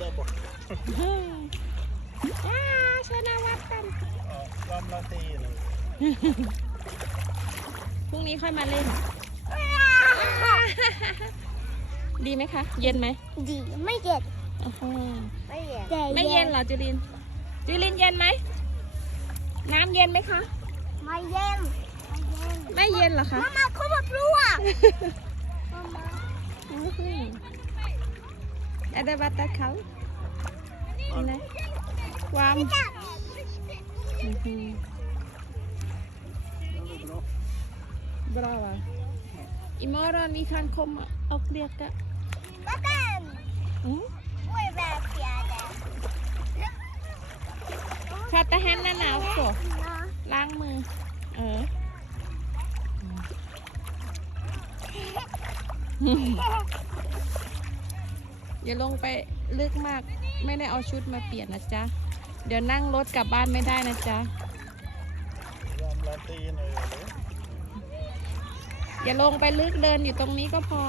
där borta. ว้าชนะวัดกัน Ja, ramlat i nu. พรุ่งนี้ค่อยมาเล่น ดีไหมคะ เย็นไหม ดี ไม่เย็นโอ้โหไม่เย็น ไม่เย็นเหรอจุลิน จุลินเย็นไหม น้ำเย็นไหมคะ ไม่เย็น ไม่เย็นเหรอคะ มามาเข้ามาปลัวม Det är bra. Bra va? Imorgon vi kan komma och leka. ป้าแตน Mm. ช่วยแบบเสียแดง Tvätta händerna också. นะล้างมื อเอออย่าลงไปลึกมาก ไม่ได้เอาชุดมาเปลี่ยนนะจ๊ะ เดี๋ยวนั่งรถกลับบ้านไม่ได้นะจ๊ะ Ramlat i nu eller? อย่าลงไปลึกเดินอยู่ตรงนี้ก็พอ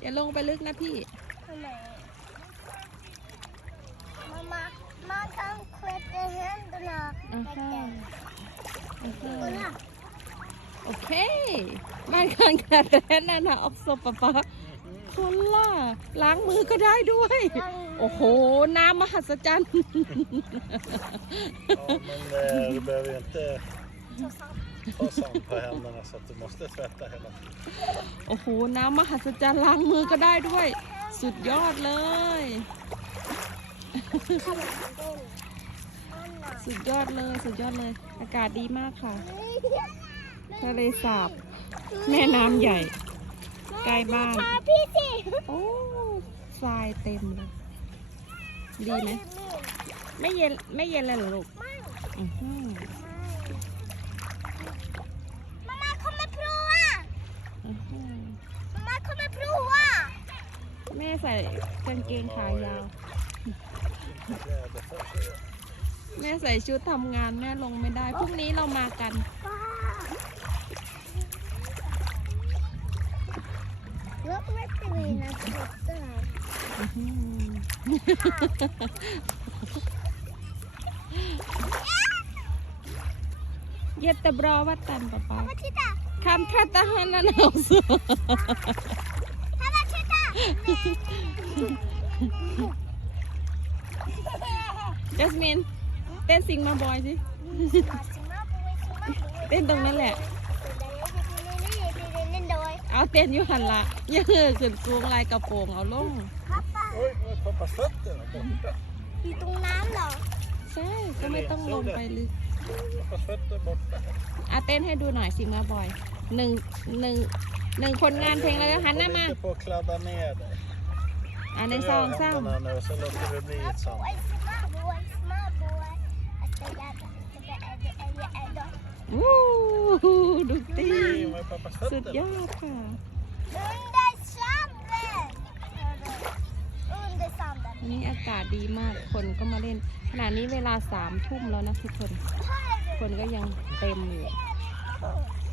อย่าลงไปลึกนะพี่ Mamma, man kan tvätta händerna. Aha. Aha. Kolla. Okej. Man kan klättra händerna också pappa. Kolla. ล้างมือก็ได้ด้วย โอ้โห น้ำมหัศจรรย์ Ja, men eh, du behöver ju inte ta sand på händerna så att du måste tvätta hela tiden. โอ้โห น้ำมหัศจรรย์ล้างมือก็ได้ด้วย สุดยอดเลย สุดยอดเลยสุดยอดเลย อากาศดีมากค่ะ ทะเลสาบ แม่น้ำใหญ่ ใกล้บ้าน พาพี่สิโอ้ทรายเต็มเลย ดีไหม ไม่เย็นไม่เย็นเลยเหรอลูกไม่อื้อหือมามาเข้ามาพลัวอื้อหือมามาเข้ามาพลัว แม่ใส่กางเกงขายาว Jävla för sig. แม่ใส่ชุดทำงานแม่ลงไม่ได้ พรุ่งนี้เรามากันป้าแล้วไม่เป็นไรนะสุดยอดอื้อหือ Jättebra vatten pappa. มาทิตา Kan tvätta händerna också. ถ้ามาทิตา Jasmine เต้นสิงมาบอยสิ เต้นตรงนั้นแหละ เอาเต้นอยู่หันละอย่าเหือขึ้นสูงลายกระโปรงเอาลง Oj, oj, pappas fötterna borta. อยู่ตรงน้ำเหรอ ใช่ ก็ไม่ต้องลงไปลึก Pappas fötter borta. อาเต้นให้ดูหน่อยสิมาบอยหนึ่งหนึ่งหนึ่งผลงานเพลงแล้วหันหน้า Håll มา inte på att kladda ner dig. อ่าใน Nu ซอง gör ซ้ händerna วู้ดูตี I med pappas สุด fötter. ยอดค่ะ Under sanden! Under sanden. วันนี้อากาศดีมากคนก็มาเล่น ขณะนี้เวลาสามทุ่มแล้วนะทุกคน คนก็ยังเต็มอยู่ Här